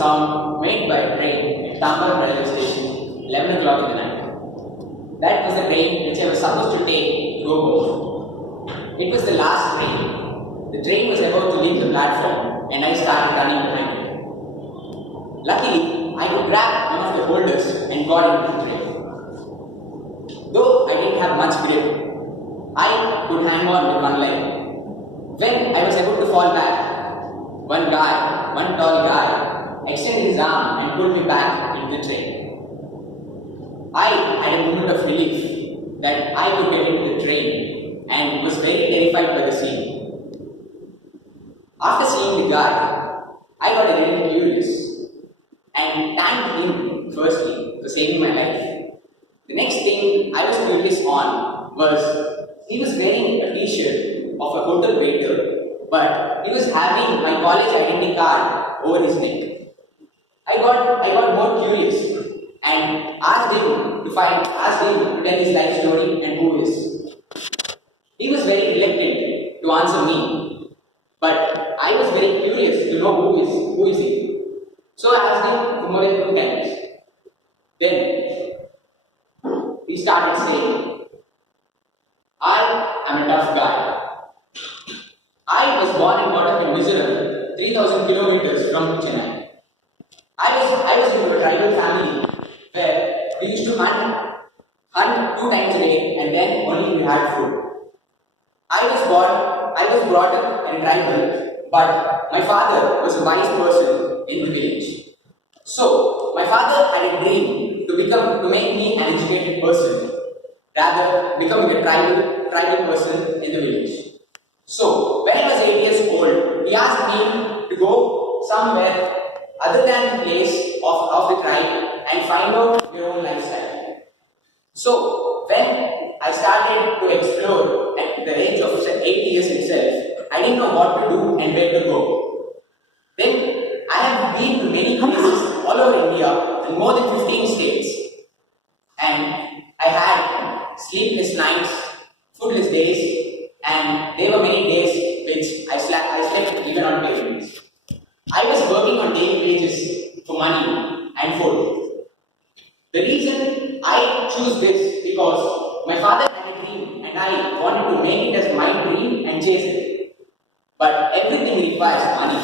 sound made by a train at Tambar railway station 11 o'clock in the night. That was the train which I was supposed to take to go home. It was the last train. The train was about to leave the platform and I started running behind it. Luckily, I could grab one of the holders and got into the train. Though I didn't have much grip, I could hang on with one leg. When I was about to fall back, one tall guy, extended his arm and pulled me back into the train. I had a moment of relief that I could get into the train and was very terrified by the scene. After seeing the guy, I got a little curious and thanked him firstly for saving my life. The next thing I was curious on was he was wearing a t-shirt of a hotel waiter, but he was having my college identity card over his neck. I got more curious and asked him to tell his life story and who he is. He was very reluctant to answer me, but I was very curious to know who is he. So I asked him for more than 2 times. Then he started saying, I am a tough guy. I was born and brought up in Mizoram, 3,000 kilometers from Chennai. I was in a tribal family where we used to hunt 2 times a day and then only we had food. I was brought up in tribal, but my father was a wise person in the village. So my father had a dream to make me an educated person, rather becoming a tribal person in the village. So when I was 8 years old, he asked me to go somewhere other than the place of the tribe and find out your own lifestyle. So when I started to explore at the age of 8 years itself, I didn't know what to do and where to go. Then I have been to many places all over India in more than 15 states, and I had sleepless nights, foodless days, and there were many days which I slept even on days. I was working on daily wages for money and food. The reason I choose this because my father had a dream and I wanted to make it as my dream and chase it. But everything requires money.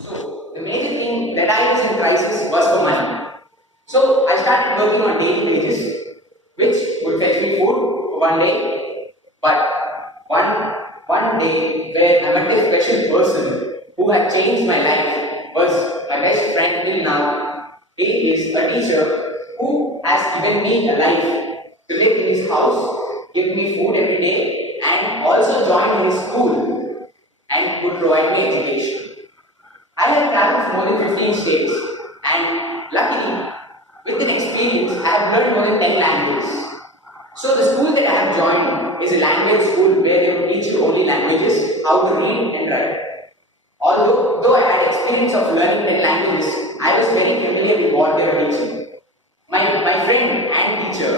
So the major thing that I was in crisis was for money. So I started working on daily wages, which would fetch me food for one day. But one day where I met a special person who had changed my life was my best friend till now. He is a teacher who has given me a life to live in his house, give me food every day, and also join his school and would provide me education. I have traveled for more than 15 states, and luckily, with an experience, I have learned more than 10 languages. So the school that I have joined is a language school where they will teach you only languages, how to read and write. Although I had experience of learning 10 languages, I was very familiar with what they were teaching. My friend and teacher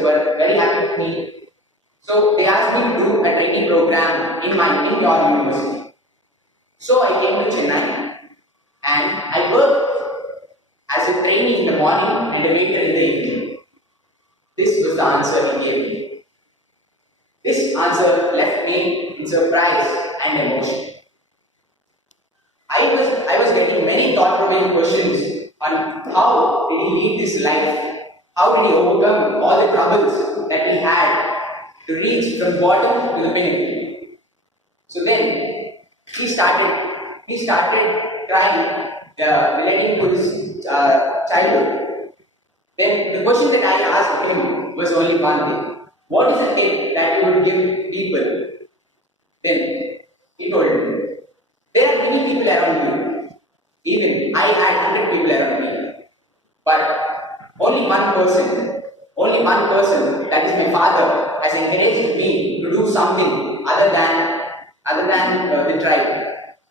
were very happy with me. So they asked me to do a training program in your university. So I came to Chennai and I worked as a trainee in the morning and a waiter in the evening. This was the answer he gave me. This answer left me in surprise and emotion. I was getting many thought-provoking questions on how did he lead this life, how did he overcome all the troubles that he had to reach from bottom to the pinnacle. So then he started crying, relating to his childhood. Then the question that I asked him was only one thing. What is the tip that you would give people? Then he told me, there are many people around you. Even I had 100 people around me. But only one person, that is my father, has encouraged me to do something other than the tribe.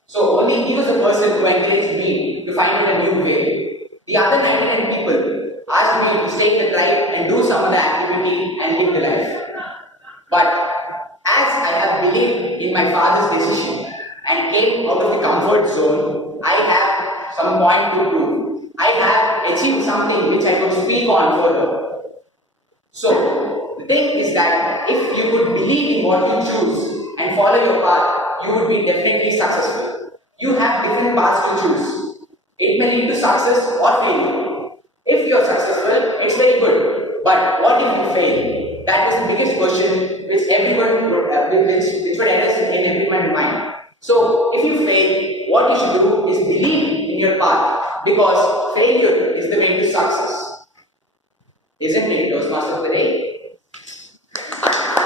So only he was the person who encouraged me to find out a new way. The other 99 people asked me to stay in the tribe and do some other activity and live the life. But as I have believed in my father's decision, the comfort zone, I have some point to prove. I have achieved something which I could speak on further. So, the thing is that if you could believe in what you choose and follow your path, you would be definitely successful. You have different paths to choose. It may lead to success or failure. If you are successful, it's very good. But what if you fail? That is the biggest question which everyone would, which would address in everyone's mind. So, if you fail, what you should do is believe in your path, because failure is the way to success. Isn't it, Toastmaster of the day?